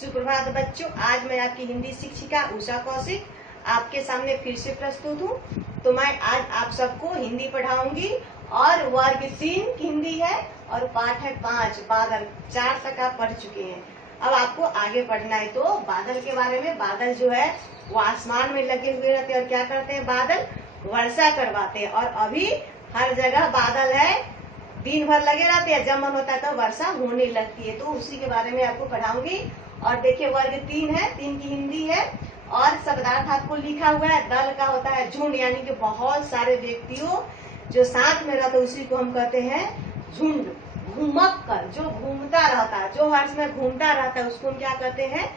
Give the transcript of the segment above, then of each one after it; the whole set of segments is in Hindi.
सुप्रभात बच्चों, आज मैं आपकी हिंदी शिक्षिका उषा कौशिक आपके सामने फिर से प्रस्तुत हूँ। तो मैं आज आप सबको हिंदी पढ़ाऊंगी और वर्ग 3 की हिंदी है और पाठ है 5 बादल। 4 तक आप पढ़ चुके हैं, अब आपको आगे पढ़ना है। तो बादल के बारे में, बादल जो है वो आसमान में लगे हुए रहते हैं और क्या करते हैं, बादल वर्षा करवाते हैं। और अभी हर जगह बादल है, दिन भर लगे रहते हैं, जब मन होता है तो वर्षा होने लगती है। तो उसी के बारे में आपको पढ़ाऊंगी। और देखिए वर्ग 3 है, 3 की हिंदी है और शब्दार्थ आपको लिखा हुआ है। दल का होता है झुंड, यानी कि बहुत सारे व्यक्तियों जो साथ में रहते, उसी को हम कहते हैं झुंड। घुमक्कर, जो घूमता रहता है, जो हर समय घूमता रहता है, उसको हम क्या कहते हैं,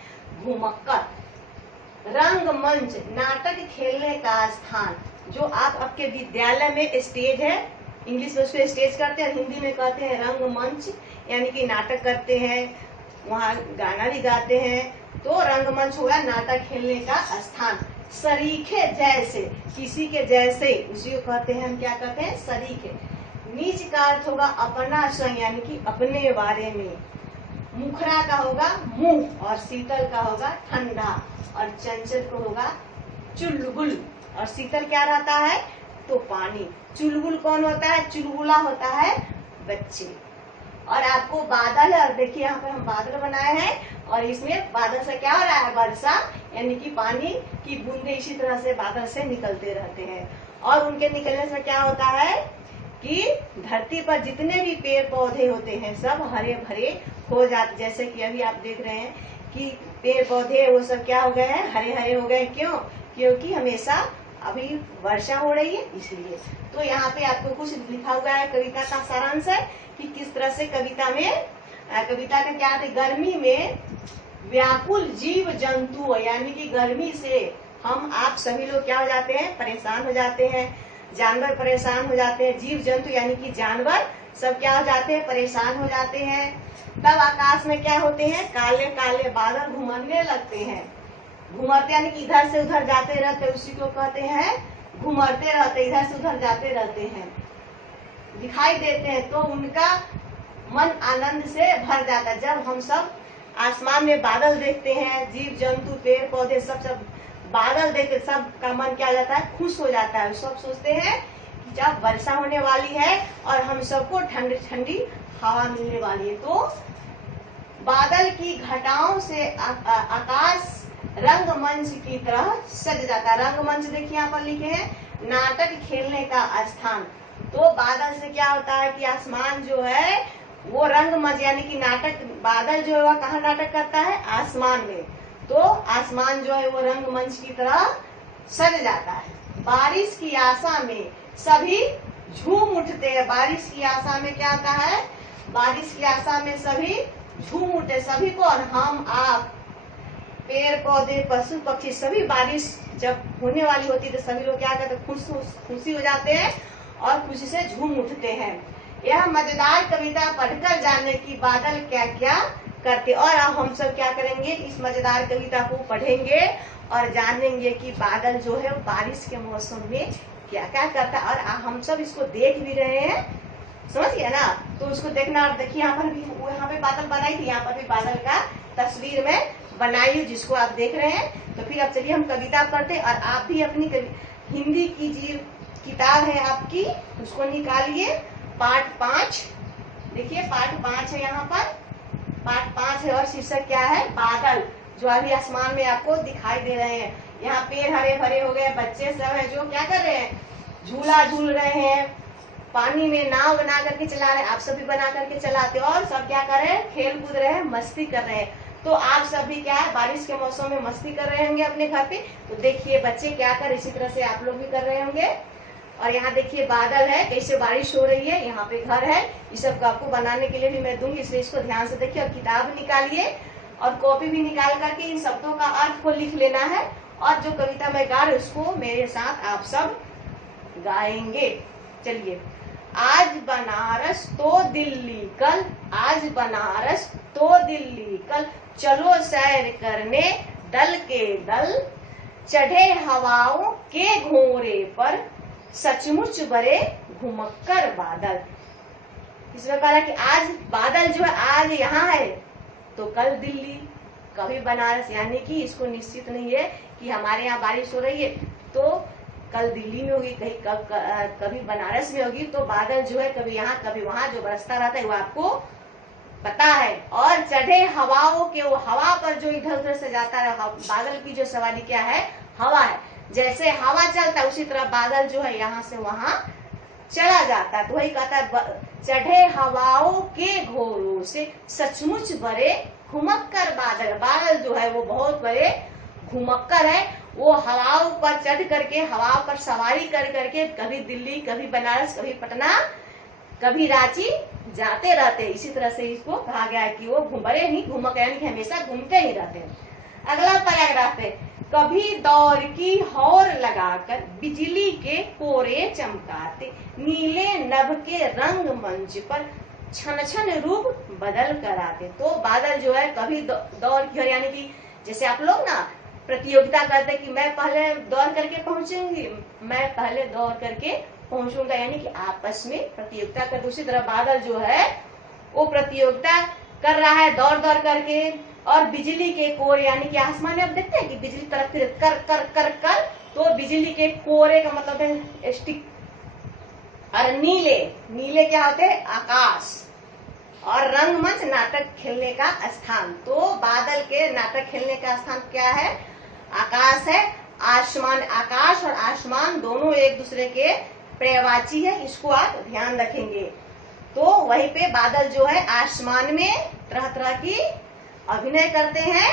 घुमक्कर। रंगमंच, नाटक खेलने का स्थान। जो आप आपके विद्यालय में स्टेज है, इंग्लिश में उसको स्टेज करते हैं, हिंदी में कहते हैं रंगमंच, यानी कि नाटक करते हैं, वहाँ गाना भी गाते हैं। तो रंगमंच होगा नाटक खेलने का स्थान। सरीखे जैसे, किसी के जैसे, उसी को कहते हैं हम क्या कहते हैं, सरीखे। नीच का अर्थ होगा अपना स्वयं, यानी कि अपने बारे में। मुखरा का होगा मुंह और शीतल का होगा ठंडा और चंचल को होगा चुलबुल। और शीतल क्या रहता है, तो पानी। चुलबुल कौन होता है, चुलबुला होता है बच्चे। और आपको बादल है, और देखिए यहाँ पर हम बादल बनाए हैं और इसमें बादल से क्या हो रहा है, वर्षा, यानी कि पानी की बूंदे इसी तरह से बादल से निकलते रहते हैं। और उनके निकलने से क्या होता है कि धरती पर जितने भी पेड़ पौधे होते हैं सब हरे भरे हो जाते। जैसे कि अभी आप देख रहे हैं कि पेड़ पौधे वो सब क्या हो गए हैं, हरे हरे हो गए। क्यों, क्योंकि हमेशा अभी वर्षा हो रही है इसलिए। तो यहाँ पे आपको कुछ लिखा हुआ है, कविता का सारांश है कि किस तरह से कविता में, कविता का क्या है, गर्मी में व्याकुल जीव जंतु, यानी कि गर्मी से हम आप सभी लोग क्या हो जाते हैं, परेशान हो जाते हैं। जानवर परेशान हो जाते हैं, जीव जंतु यानी कि जानवर सब क्या हो जाते हैं, परेशान हो जाते हैं। तब आकाश में क्या होते हैं, काले काले बादल घुमरने लगते हैं। घुमरते यानी कि इधर से उधर जाते रहते, उसी को कहते हैं घुमरते रहते, इधर से उधर जाते रहते हैं, दिखाई देते हैं। तो उनका मन आनंद से भर जाता है। जब हम सब आसमान में बादल देखते हैं, जीव जंतु पेड़ पौधे सब बादल देखते, सब का मन क्या जाता है, खुश हो जाता है। सब सोचते हैं कि जब वर्षा होने वाली है और हम सबको ठंडी ठंडी हवा मिलने वाली है। तो बादल की घटाओं से आकाश रंगमंच की तरह सज जाता है। रंगमंच देखिए यहाँ पर लिखे हैं, नाटक खेलने का स्थान। तो बादल से क्या होता है कि आसमान जो है वो रंगमंच, यानी कि नाटक, बादल जो है वह कहाँ नाटक करता है, आसमान में। तो आसमान जो है वो रंगमंच की तरह सज जाता है। बारिश की आशा में सभी झूम उठते हैं। बारिश की आशा में क्या होता है, बारिश की आशा में सभी झूम उठते, सभी को, और हम आप पेड़ पौधे पशु पक्षी सभी, बारिश जब होने वाली होती है तो सभी लोग क्या करते हैं, खुशी हो जाते हैं और खुशी से झूम उठते हैं। यह मजेदार कविता पढ़कर जाने की बादल क्या क्या करते। और अब हम सब क्या करेंगे, इस मजेदार कविता को पढ़ेंगे और जानेंगे कि बादल जो है बारिश के मौसम में क्या क्या करता है। और हम सब इसको देख भी रहे हैं, समझ गया ना। तो उसको देखना। और देखिए यहाँ पर भी, यहाँ पे बादल बनाई थी, यहाँ पर भी बादल का तस्वीर में बनाई है जिसको आप देख रहे हैं। तो फिर अब चलिए हम कविता पढ़ते हैं और आप भी अपनी हिंदी की जो किताब है आपकी उसको निकालिए। पाठ 5 देखिए, पाठ 5 है यहाँ पर, पाठ 5 है और शीर्षक क्या है, बादल, जो अभी आसमान में आपको दिखाई दे रहे हैं। यहाँ पेड़ हरे भरे हो गए, बच्चे सब है जो क्या कर रहे हैं, झूला झूल रहे हैं, पानी में नाव बना करके चला रहे हैं, आप सभी बना करके चलाते हो, और सब क्या कर रहे हैं, खेल कूद रहे हैं, मस्ती कर रहे हैं। तो आप सभी क्या है, बारिश के मौसम में मस्ती कर रहे होंगे अपने घर पे। तो देखिए बच्चे क्या कर, इसी तरह से आप लोग भी कर रहे होंगे। और यहाँ देखिए बादल है, कैसे बारिश हो रही है, यहाँ पे घर है, इस सब को आपको बनाने के लिए भी मैं दूंगी, इसलिए इसको ध्यान से देखिए। और किताब निकालिए और कॉपी भी निकाल करके इन शब्दों का अर्थ को लिख लेना है। और जो कविता मैं गा रही हूँ उसको मेरे साथ आप सब गाएंगे। चलिए। आज बनारस तो दिल्ली कल, आज बनारस तो दिल्ली कल, चलो सैर करने दल के दल, चढ़े हवाओं के घोड़े पर, सचमुच बड़े घुमक्कर बादल। इसमें कहा कि आज बादल जो है आज यहाँ है तो कल दिल्ली, कभी बनारस, यानी कि इसको निश्चित नहीं है कि हमारे यहाँ बारिश हो रही है तो कल दिल्ली में होगी, कभी बनारस में होगी। तो बादल जो है कभी यहाँ कभी वहां जो बरसता रहता है वो आपको पता है। और चढ़े हवाओं के, वो हवा पर जो इधर उधर से जाता है, बादल की जो सवारी क्या है, हवा है। जैसे हवा चलता है उसी तरह बादल जो है यहाँ से वहां चला जाता है। तो वही कहता है चढ़े हवाओं के घोरों से सचमुच बड़े घुमक्कर बादल। बादल जो है वो बहुत बड़े घुमक्कर है, वो हवाओं पर चढ़ करके, हवाओं पर सवारी कर करके कभी दिल्ली, कभी बनारस, कभी पटना, कभी रांची जाते रहते। इसी तरह से इसको कहा गया है कि वो बड़े ही घुमक, यानी कि हमेशा घूमते ही रहते हैं। अगला पैराग्राफ है, कभी दौर की हौर लगाकर बिजली के कोरे चमकाते, नीले नभ के रंग मंच पर छन छन रूप बदल कर आते। तो बादल जो है कभी दौर की, यानी कि जैसे आप लोग ना प्रतियोगिता करते कि मैं पहले दौड़ करके पहुंचूंगी, मैं पहले दौड़ करके पहुंचूंगा, यानी कि आपस में प्रतियोगिता कर। दूसरी तरह बादल जो है वो प्रतियोगिता कर रहा है दौड़ दौड़ करके। और बिजली के कोरे, यानी कि आसमान में आप देखते हैं कि बिजली तरफ फिर कर कर कर कर, तो बिजली के कोरे का मतलब है स्टिक। और नीले, नीले क्या होते हैं, आकाश। और रंगमंच, नाटक खेलने का स्थान। तो बादल के नाटक खेलने का स्थान क्या है, आकाश है। आसमान, आकाश और आसमान दोनों एक दूसरे के पर्यायवाची है, इसको आप ध्यान रखेंगे। तो वहीं पे बादल जो है आसमान में तरह तरह की अभिनय करते हैं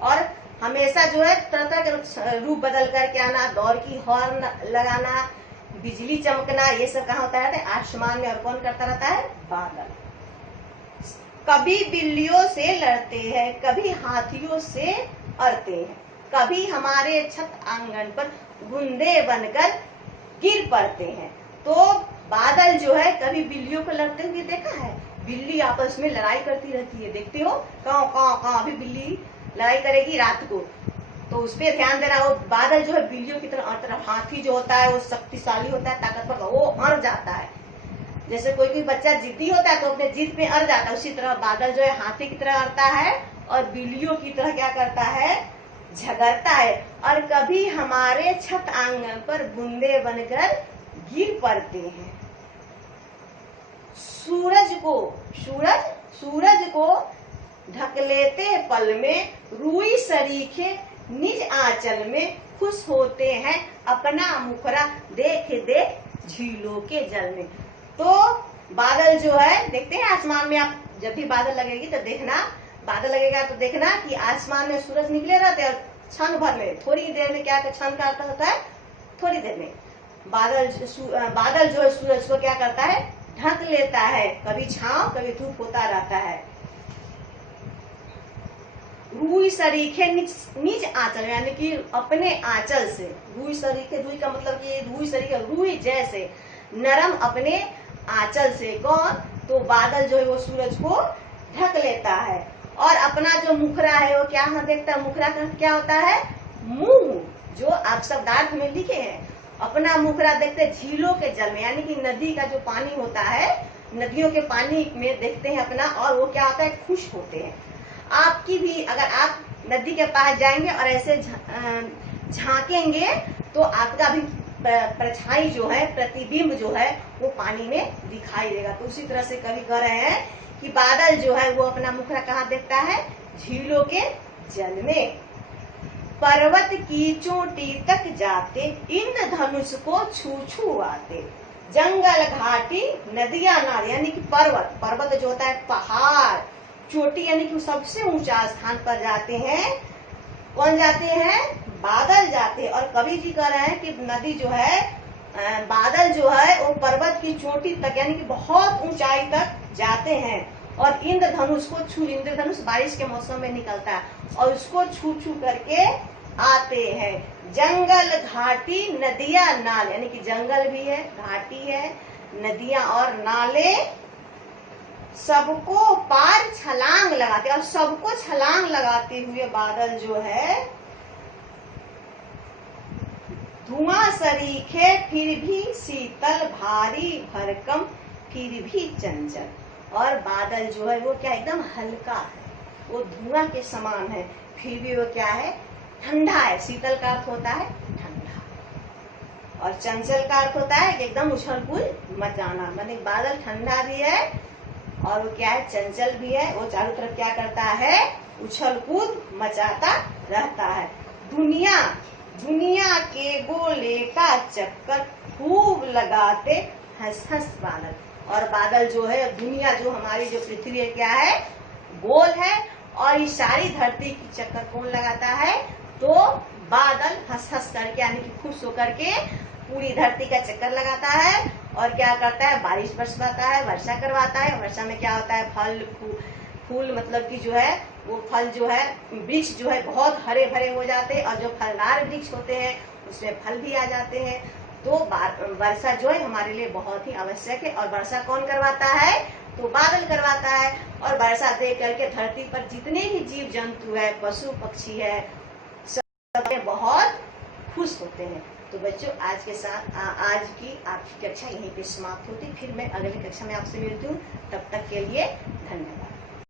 और हमेशा जो है तरह तरह के रूप बदल करके आना, दौर की हॉर्न लगाना, बिजली चमकना, ये सब कहाँ होता है, आसमान में। और कौन करता रहता है, बादल। कभी बिल्लियों से लड़ते हैं, कभी हाथियों से अड़ते हैं, कभी हमारे छत आंगन पर बूंदे बनकर गिर पड़ते हैं। तो बादल जो है कभी बिल्लियों को लड़ते हुए देखा है, बिल्ली आपस में लड़ाई करती रहती है, देखते हो, काव काव काव, अभी बिल्ली लड़ाई करेगी रात को, तो उस पर ध्यान देना। वो बादल जो है बिल्लियों की तरह, हाथी जो होता है वो शक्तिशाली होता है, ताकतवर, वो अड़ जाता है। जैसे कोई कोई बच्चा जिद्दी होता है तो अपने जिद पे अड़ जाता है, उसी तरह बादल जो है हाथी की तरह अड़ता है और बिल्लियों की तरह क्या करता है, झगड़ता है। और कभी हमारे छत आंगन पर बूंदे बनकर गिर पड़ते हैं। सूरज को ढक लेते पल में, रूई सरीखे निज आंचल में, खुश होते हैं अपना मुखरा देख देख झीलों के जल में। तो बादल जो है देखते हैं आसमान में, आप जब भी बादल लगेगी तो देखना, बादल लगेगा तो देखना कि आसमान में सूरज निकले रहते हैं और क्षण भर में, थोड़ी देर में क्या क्षण का अर्थ होता है, थोड़ी देर में बादल जो है सूरज को क्या करता है, ढक लेता है, कभी छांव कभी धूप होता रहता है। रूई सरीखे निज आंचल, यानी कि अपने आंचल से, रूई सरीखे, रूई का मतलब कि रूई सरीखे, रूई जैसे नरम अपने आंचल से। कौन, तो बादल जो है वो सूरज को ढक लेता है। और अपना जो मुखरा है वो क्या देखता है, मुखरा का क्या होता है, मुंह, जो आप शब्दार्थ में लिखे हैं। अपना मुखरा देखते झीलों के जल में, यानी कि नदी का जो पानी होता है, नदियों के पानी में देखते हैं अपना, और वो क्या होता है, खुश होते हैं। आपकी भी, अगर आप नदी के पास जाएंगे और ऐसे झांकेंगे तो आपका भी परछाई जो है, प्रतिबिंब जो है वो पानी में दिखाई देगा। तो उसी तरह से कवि कह रहे हैं कि बादल जो है वो अपना मुखरा कहाँ देखता है, झीलों के जल में। पर्वत की चोटी तक जाते, इंद्रधनुष को छू छू आते, जंगल घाटी नदियां नाल, यानी कि पर्वत जो होता है पहाड़, चोटी यानी कि सबसे ऊंचा स्थान पर जाते हैं। कौन जाते हैं, बादल जाते हैं। और कवि जी कह रहे हैं कि नदी जो है, बादल जो है वो पर्वत की चोटी तक, यानी कि बहुत ऊंचाई तक जाते हैं और इंद्रधनुष को छू, इंद्रधनुष बारिश के मौसम में निकलता है, और उसको छू छू करके आते हैं। जंगल घाटी नदियां नाल, यानी कि जंगल भी है, घाटी है, नदियां और नाले, सबको पार छलांग लगाते, और सबको छलांग लगाते हुए बादल जो है धुआं सरीखे फिर भी शीतल, भारी भरकम फिर भी चंचल। और बादल जो है वो क्या एकदम हल्का है, वो धुआं के समान है, फिर भी वो क्या है, ठंडा है। शीतल का अर्थ होता है ठंडा, और चंचल का अर्थ होता है कि एकदम उछल कूद मचाना। माने बादल ठंडा भी है और वो क्या है, चंचल भी है। वो चारों तरफ क्या करता है, उछल कूद मचाता रहता है। दुनिया दुनिया के गोले का चक्कर खूब लगाते हंस हंस बादल। और बादल जो है, दुनिया जो हमारी जो पृथ्वी है क्या है, गोल है, और ये सारी धरती की चक्कर कौन लगाता है, तो बादल हंस हंस करके यानी कि खुश होकर के पूरी धरती का चक्कर लगाता है। और क्या करता है, बारिश बरसाता है, वर्षा करवाता है। वर्षा में क्या होता है, फल फूल मतलब कि जो है वो फल जो है, वृक्ष जो है बहुत हरे भरे हो जाते हैं, और जो फलदार वृक्ष होते हैं उसमें फल भी आ जाते हैं। तो वर्षा जो है हमारे लिए बहुत ही आवश्यक है। और वर्षा कौन करवाता है, तो बादल करवाता है। और वर्षा देख करके धरती पर जितने भी जीव जंतु है, पशु पक्षी है, सब बहुत खुश होते हैं। तो बच्चों, आज के साथ आज की आपकी कक्षा यहीं पे समाप्त होती। फिर मैं अगली कक्षा में आपसे मिलती हूँ। तब तक के लिए धन्यवाद।